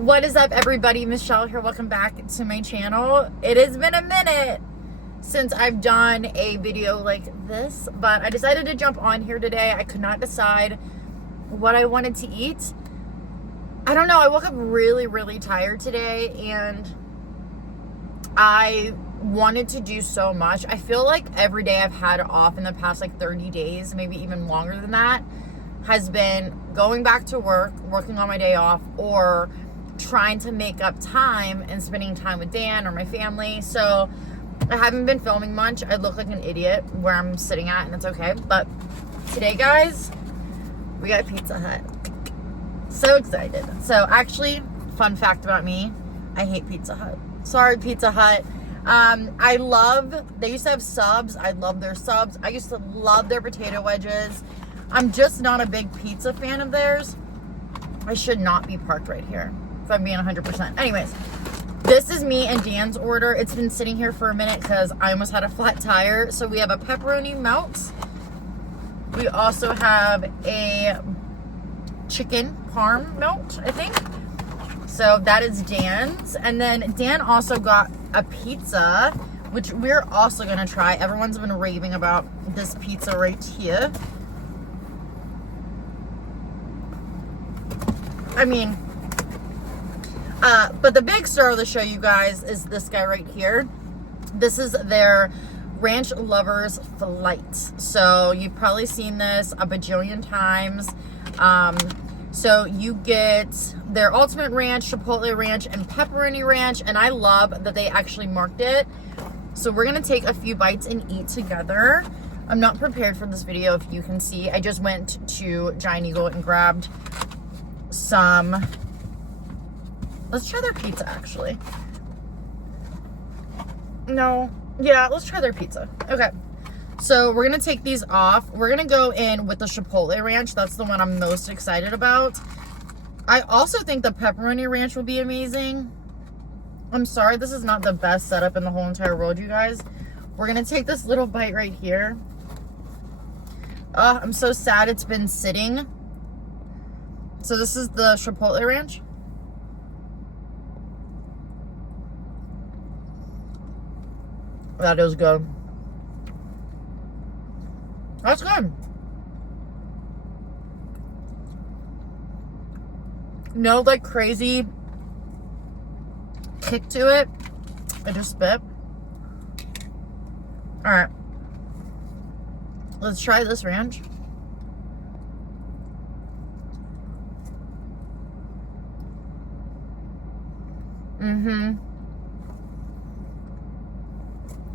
What is up, everybody? Michelle here. Welcome back to my channel. It has been a minute since I've done a video like this, but I decided to jump on here today. I could not decide what I wanted to eat. I don't know. I woke up really tired today, and I wanted to do so much. I feel like every day I've had off in the past like 30 days, maybe even longer than that, has been going back to work, working on my day off, or trying to make up time and spending time with Dan or my family. So I haven't been filming much. I look like an idiot where I'm sitting at, and it's okay. But today, guys, we got Pizza Hut. So excited. So actually, fun fact about me, I hate Pizza Hut. Sorry, Pizza Hut. They used to have subs. I love their subs. I used to love their potato wedges. I'm just not a big pizza fan of theirs. I should not be parked right here, if I'm being 100%. Anyways, this is me and Dan's order. It's been sitting here for a minute because I almost had a flat tire. So we have a pepperoni melt. We also have a chicken parm melt, I think. So that is Dan's. And then Dan also got a pizza, which we're also going to try. Everyone's been raving about this pizza right here. I mean, but the big star of the show, you guys, is this guy right here. This is their Ranch Lovers Flight. So you've probably seen this a bajillion times. So you get their Ultimate Ranch, Chipotle Ranch, and Pepperoni Ranch. And I love that they actually marked it. So we're going to take a few bites and eat together. I'm not prepared for this video, if you can see. I just went to Giant Eagle and grabbed some. Let's try their pizza, actually. No. Yeah, let's try their pizza. Okay. So we're going to take these off. We're going to go in with the Chipotle Ranch. That's the one I'm most excited about. I also think the Pepperoni Ranch will be amazing. I'm sorry, this is not the best setup in the whole entire world, you guys. We're going to take this little bite right here. I'm so sad it's been sitting. So this is the Chipotle Ranch. That is good. That's good. No, like, crazy kick to it. I just spit. Alright. Let's try this ranch.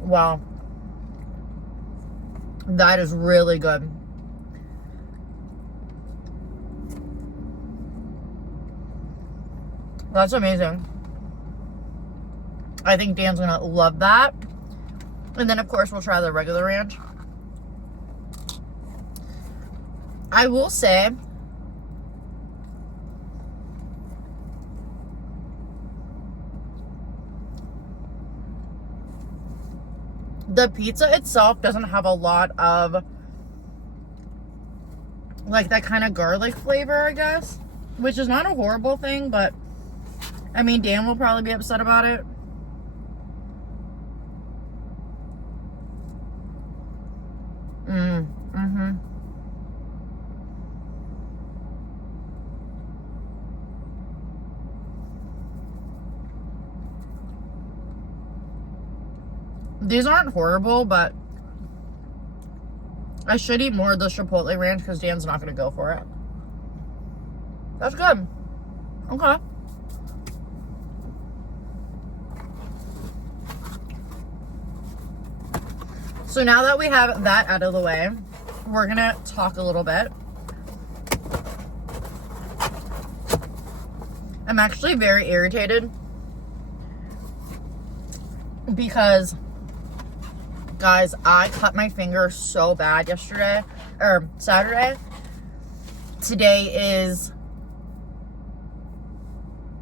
Wow. That is really good. That's amazing. I think Dan's gonna love that. And then, of course, we'll try the regular ranch. I will say, the pizza itself doesn't have a lot of, like, that kind of garlic flavor, I guess. Which is not a horrible thing, but, I mean, Dan will probably be upset about it. These aren't horrible, but I should eat more of the Chipotle Ranch because Dan's not going to go for it. That's good. Okay. So now that we have that out of the way, we're going to talk a little bit. I'm actually very irritated because, guys, I cut my finger so bad Saturday. Today is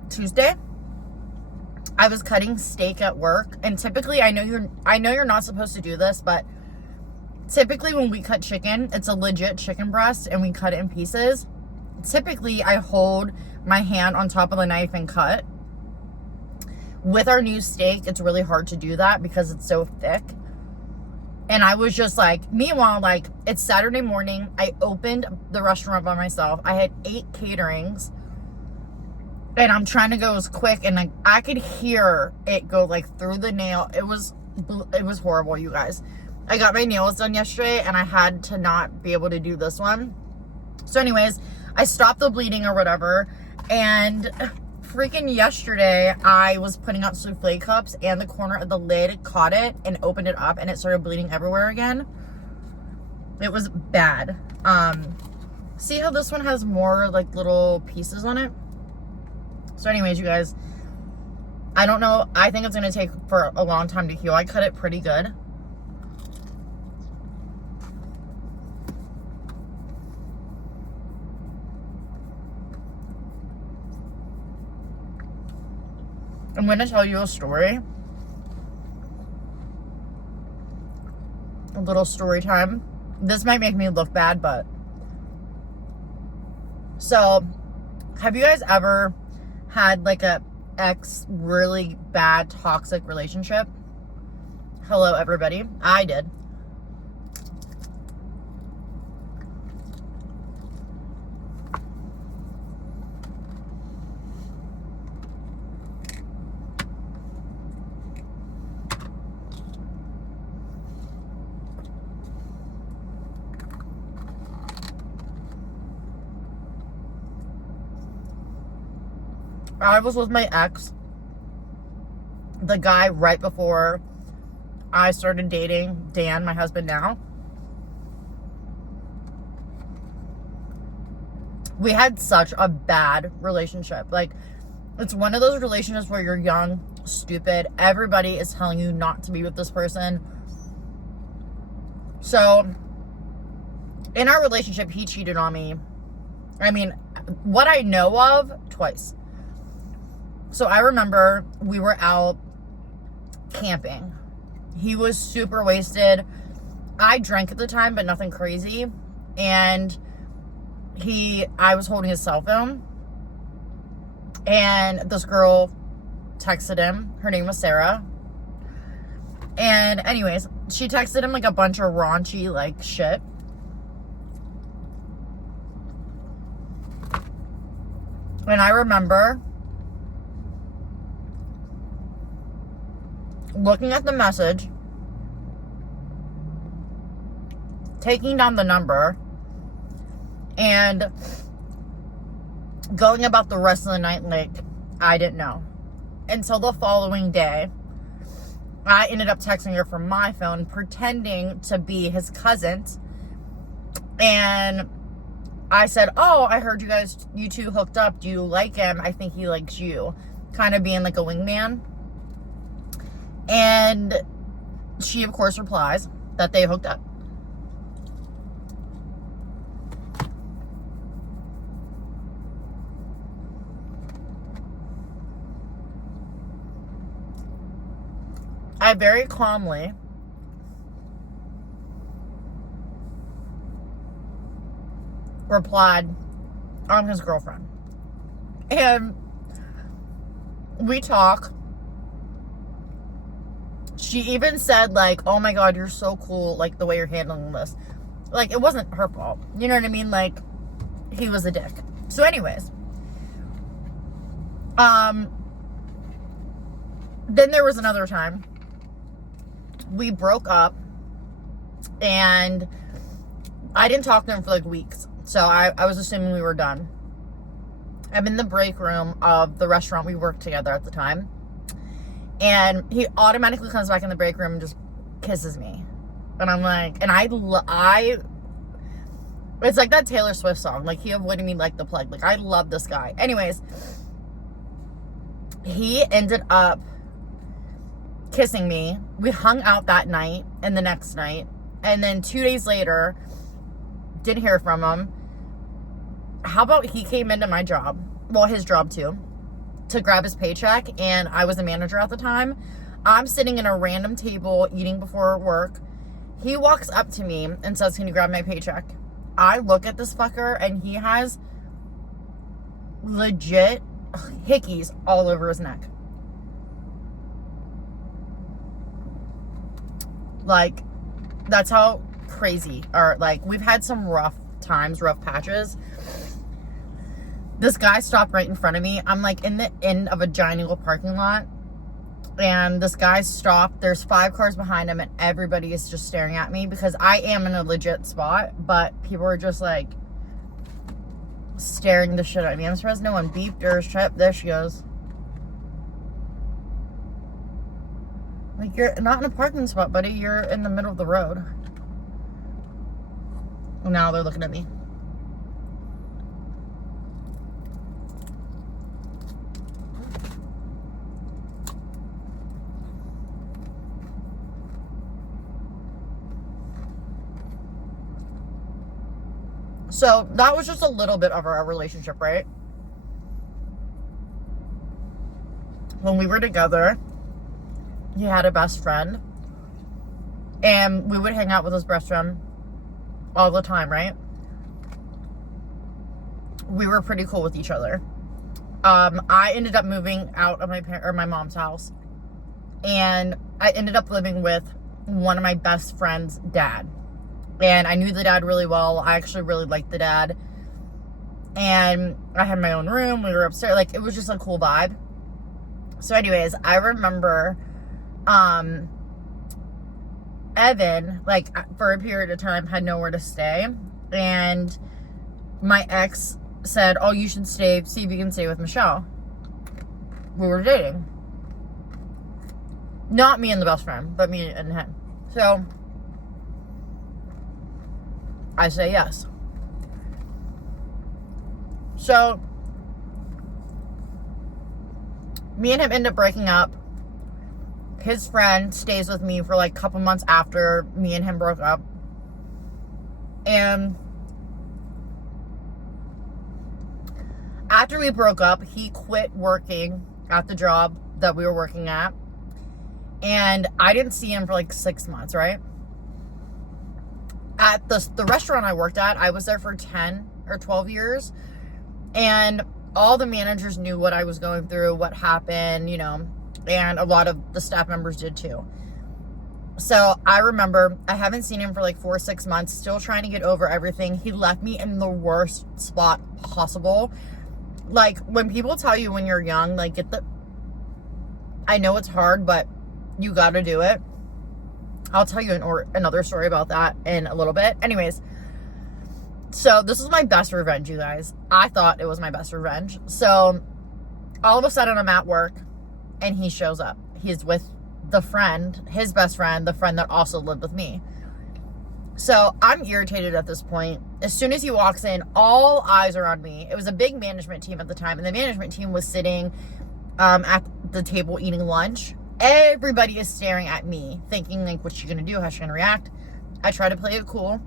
Tuesday. I was cutting steak at work, and typically, I know you're not supposed to do this, but typically when we cut chicken, it's a legit chicken breast and we cut it in pieces. Typically, I hold my hand on top of the knife and cut. With our new steak, it's really hard to do that because it's so thick. And I was just like, meanwhile, like, it's Saturday morning. I opened the restaurant by myself. I had 8 caterings. And I'm trying to go as quick. And I could hear it go, like, through the nail. It was horrible, you guys. I got my nails done yesterday. And I had to not be able to do this one. So anyways, I stopped the bleeding or whatever. And freaking yesterday, I was putting out souffle cups and the corner of the lid caught it and opened it up and it started bleeding everywhere again. It was bad. See how this one has more like little pieces on it? So anyways, you guys, I don't know. I think it's going to take for a long time to heal. I cut it pretty good. I'm going to tell you a story. A little story time. This might make me look bad, but... So, have you guys ever had like a ex really bad toxic relationship? Hello, everybody. I did. I was with my ex, the guy right before I started dating Dan, my husband now. We had such a bad relationship. Like, it's one of those relationships where you're young, stupid. Everybody is telling you not to be with this person. So, in our relationship, he cheated on me. I mean, what I know of, twice. So I remember we were out camping. He was super wasted. I drank at the time, but nothing crazy. And I was holding his cell phone. And this girl texted him. Her name was Sarah. And anyways, she texted him like a bunch of raunchy like shit. And I remember looking at the message, taking down the number, and going about the rest of the night like I didn't know. Until the following day, I ended up texting her from my phone, pretending to be his cousin. And I said, oh, I heard you two hooked up. Do you like him? I think he likes you. Kind of being like a wingman. And she, of course, replies that they hooked up. I very calmly replied, I'm his girlfriend. And we talk. She even said, like, oh my God, you're so cool, like, the way you're handling this. Like, it wasn't her fault. You know what I mean? Like, he was a dick. So anyways. Then there was another time. We broke up. And I didn't talk to him for, like, weeks. So I was assuming we were done. I'm in the break room of the restaurant we worked together at the time. And he automatically comes back in the break room and just kisses me. And I'm like, and it's like that Taylor Swift song. Like, he avoided me like the plague. Like, I love this guy. Anyways, he ended up kissing me. We hung out that night and the next night. And then 2 days later, didn't hear from him. How about he came into my job? Well, his job too. To grab his paycheck, and I was a manager at the time. I'm sitting in a random table eating before work. He walks up to me and says, can you grab my paycheck? I look at this fucker, and he has legit hickeys all over his neck. Like, that's how crazy, or like, we've had some rough times, rough patches. This guy stopped right in front of me. I'm like in the end of a giant little parking lot, and this guy stopped. There's 5 cars behind him, and everybody is just staring at me because I am in a legit spot, but people are just like staring the shit at me. I'm surprised no one beeped or tripped. There she goes. Like, you're not in a parking spot, buddy. You're in the middle of the road. Now they're looking at me. So that was just a little bit of our relationship, right? When we were together, he had a best friend, and we would hang out with his best friend all the time, right? We were pretty cool with each other. I ended up moving out of my mom's house, and I ended up living with one of my best friend's dad. And I knew the dad really well. I actually really liked the dad. And I had my own room. We were upstairs. Like, it was just a cool vibe. So anyways, I remember Evan, like, for a period of time, had nowhere to stay. And my ex said, oh, you should stay, see if you can stay with Michelle. We were dating. Not me and the best friend, but me and him. So I say yes. So me and him end up breaking up. His friend stays with me for like a couple months after me and him broke up. And after we broke up, he quit working at the job that we were working at. And I didn't see him for like 6 months, right? At the restaurant I worked at, I was there for 10 or 12 years. And all the managers knew what I was going through, what happened, you know, and a lot of the staff members did too. So I remember I haven't seen him for like 4 or 6 months, still trying to get over everything. He left me in the worst spot possible. Like, when people tell you when you're young, like, I know it's hard, but you got to do it. I'll tell you another story about that in a little bit. Anyways, so this is my best revenge, you guys. I thought it was my best revenge. So all of a sudden I'm at work and he shows up. He's with the friend, his best friend, the friend that also lived with me. So I'm irritated at this point. As soon as he walks in, all eyes are on me. It was a big management team at the time, and the management team was sitting at the table eating lunch. Everybody is staring at me, thinking, like, what's she gonna do? How's she gonna react? I try to play it cool.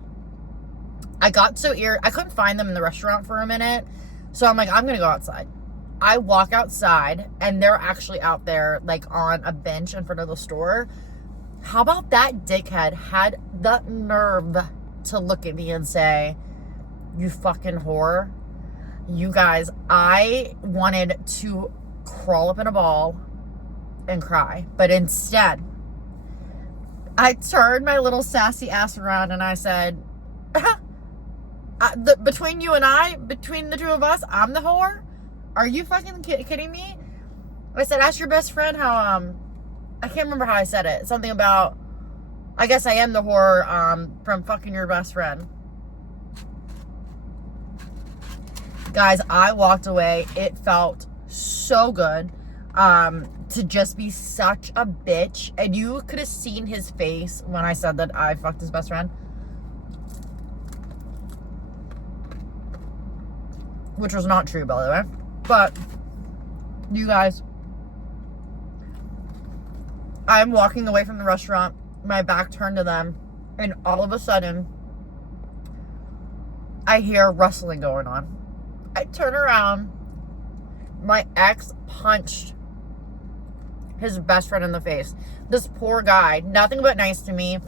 I got so I couldn't find them in the restaurant for a minute. So I'm like, I'm gonna go outside. I walk outside, and they're actually out there, like, on a bench in front of the store. How about that dickhead had the nerve to look at me and say, you fucking whore. You guys, I wanted to crawl up in a ball and cry. But instead, I turned my little sassy ass around and I said, between you and I, between the two of us, I'm the whore? Are you fucking kidding me? I said, ask your best friend how, I can't remember how I said it. Something about, I guess I am the whore, from fucking your best friend. Guys, I walked away. It felt so good, to just be such a bitch. And you could have seen his face when I said that I fucked his best friend. Which was not true, by the way. But, you guys, I'm walking away from the restaurant, my back turned to them, and all of a sudden, I hear rustling going on. I turn around, my ex punched his best friend in the face. This poor guy, nothing but nice to me,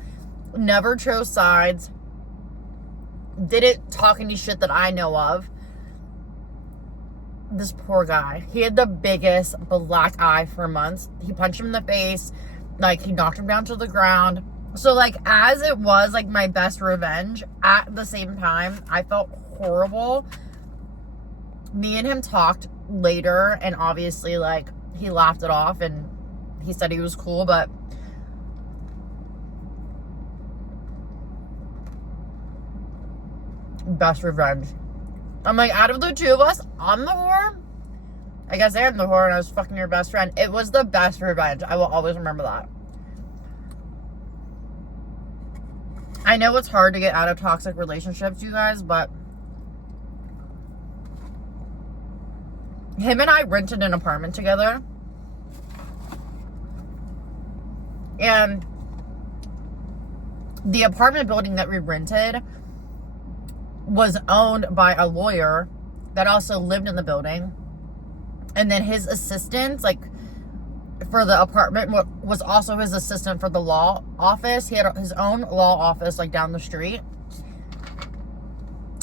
never chose sides, didn't talk any shit that I know of. this poor guy, he had the biggest black eye for months. He punched him in the face, like he knocked him down to the ground. So like, as it was like my best revenge, at the same time I felt horrible. Me and him talked later, and obviously like he laughed it off and he said he was cool, but best revenge. I'm like, out of the two of us, I'm the whore. I guess I am the whore and I was fucking your best friend. It was the best revenge. I will always remember that. I know it's hard to get out of toxic relationships, you guys, but him and I rented an apartment together. And the apartment building that we rented was owned by a lawyer that also lived in the building. And then his assistant, like, for the apartment was also his assistant for the law office. He had his own law office, like, down the street.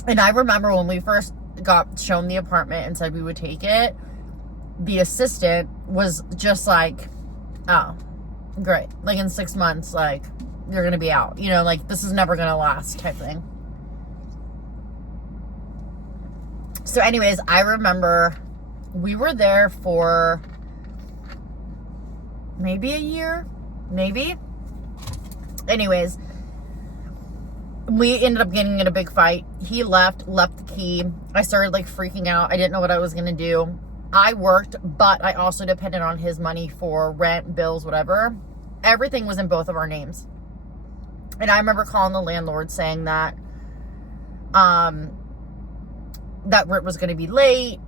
And I remember when we first got shown the apartment and said we would take it, the assistant was just like, oh, great. Like, in 6 months, like, you're going to be out. You know, like, this is never going to last type thing. So anyways, I remember we were there for maybe a year, maybe. Anyways, we ended up getting in a big fight. He left the key. I started like freaking out. I didn't know what I was going to do. I worked, but I also depended on his money for rent, bills, whatever. Everything was in both of our names. And I remember calling the landlord saying that, that rent was going to be late.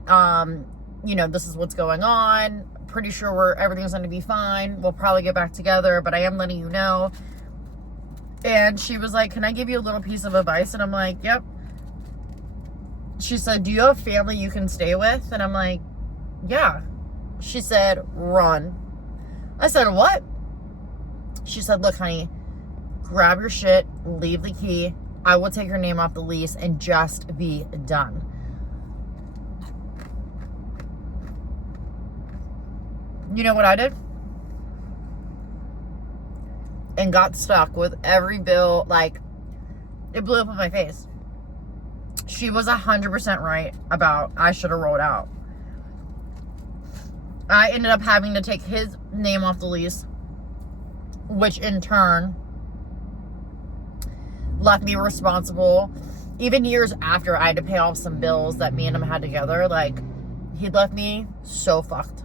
You know, this is what's going on. Pretty sure everything's going to be fine. We'll probably get back together, but I am letting you know. And she was like, can I give you a little piece of advice? And I'm like, yep. She said, do you have family you can stay with? And I'm like, yeah. She said, run. I said, what? She said, look, honey, grab your shit, leave the key. I will take your name off the lease and just be done. You know what I did? And got stuck with every bill. Like, it blew up in my face. She was 100% right about I should have rolled out. I ended up having to take his name off the lease, which in turn left me responsible. Even years after, I had to pay off some bills that me and him had together. Like, he left me so fucked.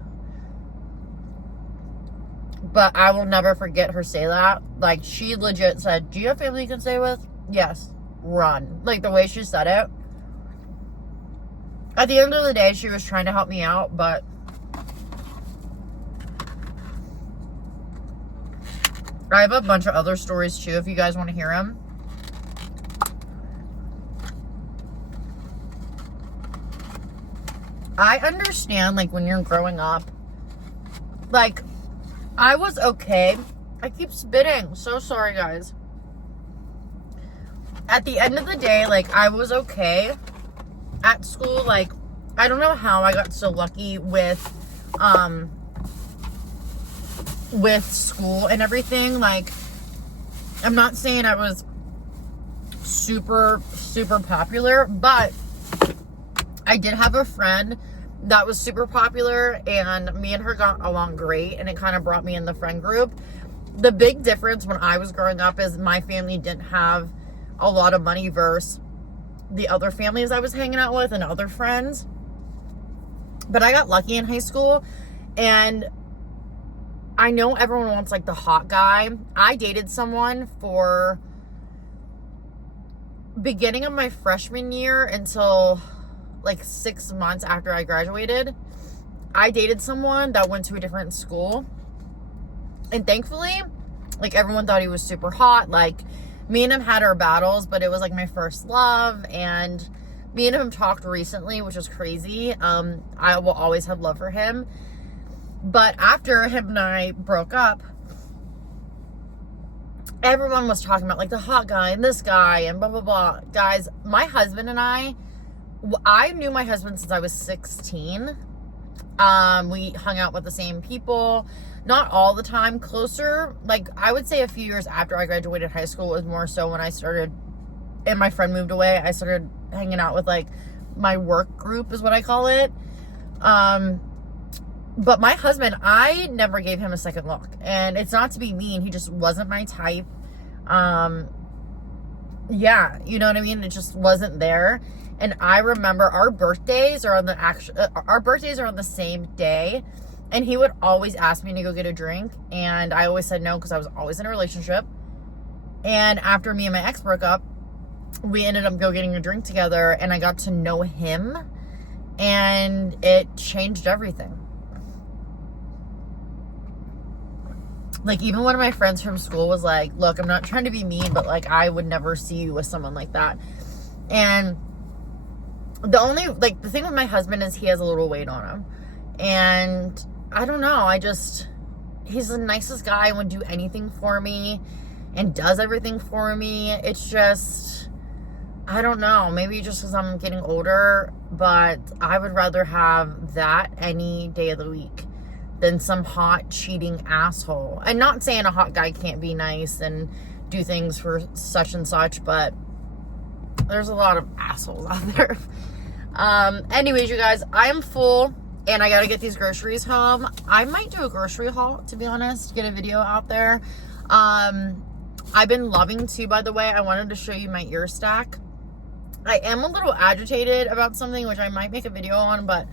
But I will never forget her say that. Like, she legit said, do you have family you can stay with? Yes. Run. Like, the way she said it. At the end of the day, she was trying to help me out, but I have a bunch of other stories, too, if you guys want to hear them. I understand, like, when you're growing up, like, I was okay. I keep spitting. So sorry, guys. At the end of the day, like, I was okay at school. Like, I don't know how I got so lucky with school and everything. Like, I'm not saying I was super, super popular, but I did have a friend that was super popular, and me and her got along great, and it kind of brought me in the friend group. The big difference when I was growing up is my family didn't have a lot of money versus the other families I was hanging out with and other friends. But I got lucky in high school, and I know everyone wants like the hot guy. I dated someone for beginning of my freshman year until like 6 months after I graduated. I dated someone that went to a different school, and thankfully, like, everyone thought he was super hot. Like, me and him had our battles, but it was like my first love, and me and him talked recently, which was crazy. I will always have love for him. But after him and I broke up, everyone was talking about like the hot guy and this guy and blah blah blah. Guys, my husband and I I knew my husband since I was 16. We hung out with the same people, not all the time, closer. Like, I would say a few years after I graduated high school was more so when I started, and my friend moved away, I started hanging out with, like, my work group is what I call it. But my husband, I never gave him a second look. And it's not to be mean. He just wasn't my type. Yeah, you know what I mean? It just wasn't there. And I remember our birthdays are on the same day. And he would always ask me to go get a drink. And I always said no because I was always in a relationship. And after me and my ex broke up, we ended up getting a drink together. And I got to know him. And it changed everything. Like, even one of my friends from school was like, look, I'm not trying to be mean, but, like, I would never see you with someone like that. And the thing with my husband is he has a little weight on him. And I don't know, he's the nicest guy and would do anything for me and does everything for me. It's just, I don't know, maybe just because I'm getting older, but I would rather have that any day of the week than some hot, cheating asshole. And not saying a hot guy can't be nice and do things for such and such, but there's a lot of assholes out there. Anyways, you guys, I am full and I gotta get these groceries home. I might do a grocery haul, to be honest, get a video out there. I've been loving too, by the way, I wanted to show you my ear stack. I am a little agitated about something, which I might make a video on, but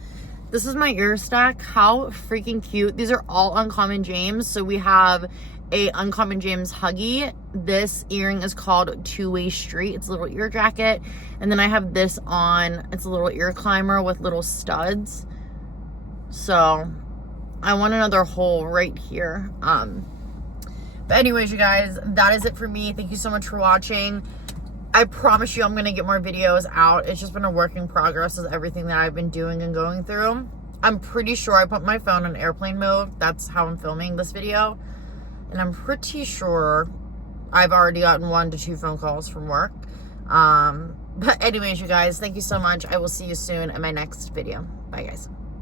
this is my ear stack. How freaking cute. These are all Uncommon James. So we have a Uncommon James Huggy. This earring is called Two-Way Street. It's a little ear jacket. And then I have this on. It's a little ear climber with little studs. So I want another hole right here. But anyways, you guys, that is it for me. Thank you so much for watching. I promise you I'm going to get more videos out. It's just been a work in progress with everything that I've been doing and going through. I'm pretty sure I put my phone on airplane mode. That's how I'm filming this video. And I'm pretty sure I've already gotten 1 to 2 phone calls from work. But anyways, you guys, thank you so much. I will see you soon in my next video. Bye, guys.